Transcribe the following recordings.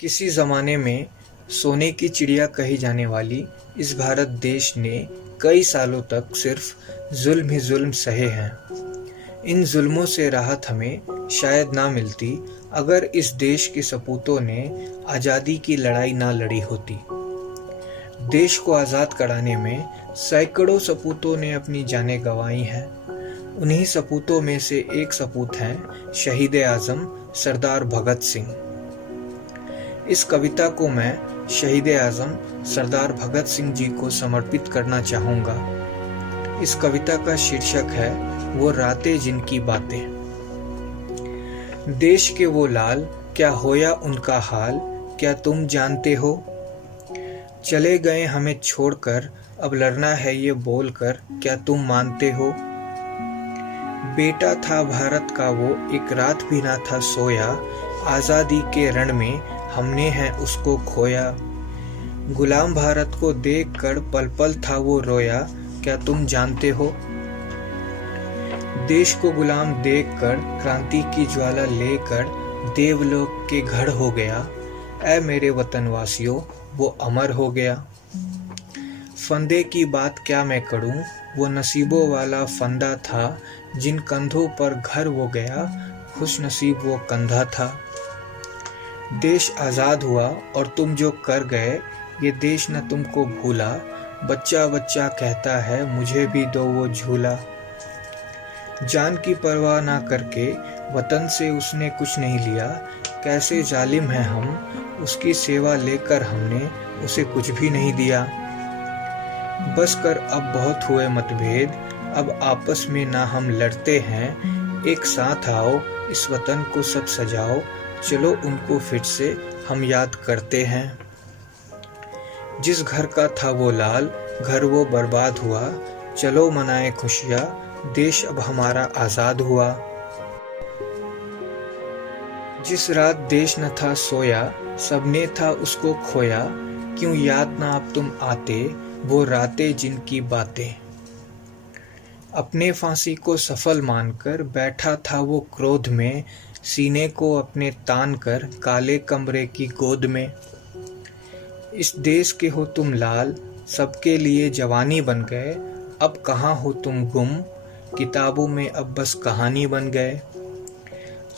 किसी ज़माने में सोने की चिड़िया कही जाने वाली इस भारत देश ने कई सालों तक सिर्फ जुल्म ही जुल्म सहे हैं। इन जुल्मों से राहत हमें शायद ना मिलती अगर इस देश के सपूतों ने आज़ादी की लड़ाई ना लड़ी होती। देश को आज़ाद कराने में सैकड़ों सपूतों ने अपनी जानें गंवाई हैं। उन्हीं सपूतों में से एक सपूत हैं शहीद आज़म सरदार भगत सिंह। इस कविता को मैं शहीद आज़म सरदार भगत सिंह जी को समर्पित करना चाहूँगा। इस कविता का शीर्षक है वो रातें जिनकी बातें। देश के वो लाल क्या होया उनका हाल, क्या तुम जानते हो? चले गए हमें छोड़कर, अब लड़ना है ये बोलकर, क्या तुम मानते हो? बेटा था भारत का वो, एक रात भी ना था सोया, आज़ादी के रण में हमने है उसको खोया। गुलाम भारत को देखकर पल पल था वो रोया, क्या तुम जानते हो? देश को गुलाम देखकर क्रांति की ज्वाला लेकर देवलोक के घर हो गया। ऐ मेरे वतनवासियों वो अमर हो गया। फंदे की बात क्या मैं करूं, वो नसीबों वाला फंदा था, जिन कंधों पर घर वो गया, खुश नसीब वो कंधा था। देश आज़ाद हुआ और तुम जो कर गए, ये देश न तुमको भूला, बच्चा बच्चा कहता है मुझे भी दो वो झूला। जान की परवाह ना करके वतन से उसने कुछ नहीं लिया, कैसे जालिम है हम, उसकी सेवा लेकर हमने उसे कुछ भी नहीं दिया। बस कर अब बहुत हुए मतभेद, अब आपस में ना हम लड़ते हैं, एक साथ आओ इस वतन को सब सजाओ, चलो उनको फिर से हम याद करते हैं। जिस घर का था वो लाल, घर वो बर्बाद हुआ, चलो मनाए खुशियाँ, देश अब हमारा आज़ाद हुआ। जिस रात देश न था सोया, सबने था उसको खोया, क्यों याद ना अब तुम आते, वो रातें जिनकी बातें। अपने फांसी को सफल मानकर बैठा था वो क्रोध में, सीने को अपने तान कर काले कमरे की गोद में। इस देश के हो तुम लाल, सबके लिए जवानी बन गए, अब कहाँ हो तुम गुम, किताबों में अब बस कहानी बन गए।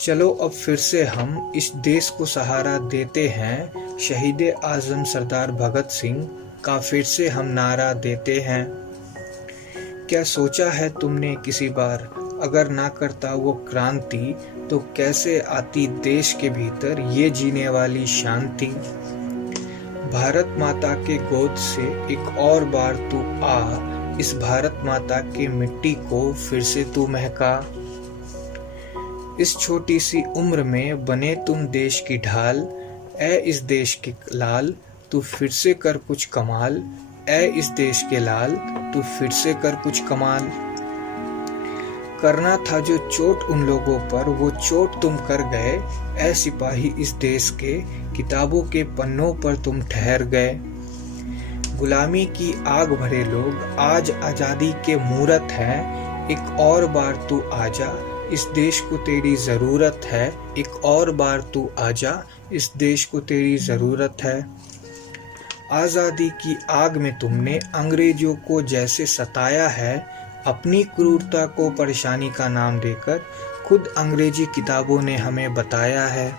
चलो अब फिर से हम इस देश को सहारा देते हैं, शहीद आज़म सरदार भगत सिंह का फिर से हम नारा देते हैं। क्या सोचा है तुमने किसी बार, अगर ना करता वो क्रांति, तो कैसे आती देश के भीतर ये जीने वाली शांति। भारत माता के गोद से एक और बार तू आ, इस भारत माता के मिट्टी को फिर से तू महका। इस छोटी सी उम्र में बने तुम देश की ढाल, ऐ इस देश के लाल तू फिर से कर कुछ कमाल, ऐ इस देश के लाल तू फिर से कर कुछ कमाल। करना था जो चोट उन लोगों पर, वो चोट तुम कर गए, ऐ सिपाही इस देश के, किताबों के पन्नों पर तुम ठहर गए। गुलामी की आग भरे लोग आज आज़ादी के मूरत हैं, एक और बार तू आजा, इस देश को तेरी ज़रूरत है, एक और बार तू आजा, इस देश को तेरी ज़रूरत है। आज़ादी की आग में तुमने अंग्रेजों को जैसे सताया है, अपनी क्रूरता को परेशानी का नाम देकर खुद अंग्रेजी किताबों ने हमें बताया है।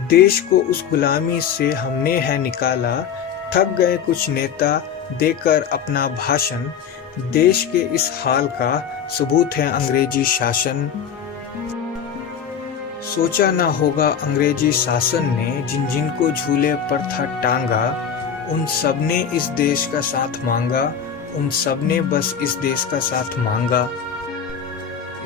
देश को उस गुलामी से हमने है निकाला, थक गए कुछ नेता देकर अपना भाषण, देश के इस हाल का सबूत है अंग्रेजी शासन। सोचा ना होगा अंग्रेजी शासन ने जिन जिन को झूले पर था टांगा, उन सब ने इस देश का साथ मांगा, उन सब ने बस इस देश का साथ मांगा।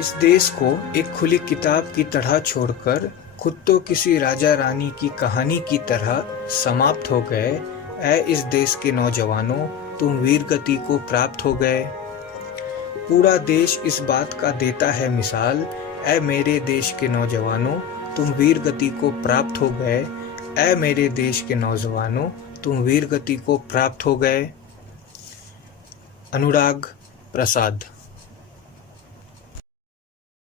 इस देश को एक खुली किताब की तरह छोड़कर खुद तो किसी राजा रानी की कहानी की तरह समाप्त हो गए। ऐ इस देश के नौजवानों तुम वीर गति को प्राप्त हो गए। पूरा देश इस बात का देता है मिसाल, ऐ मेरे देश के नौजवानों तुम वीर गति को प्राप्त हो गए, ऐ मेरे देश के नौजवानों तुम वीर गति को प्राप्त हो गए। अनुराग प्रसाद।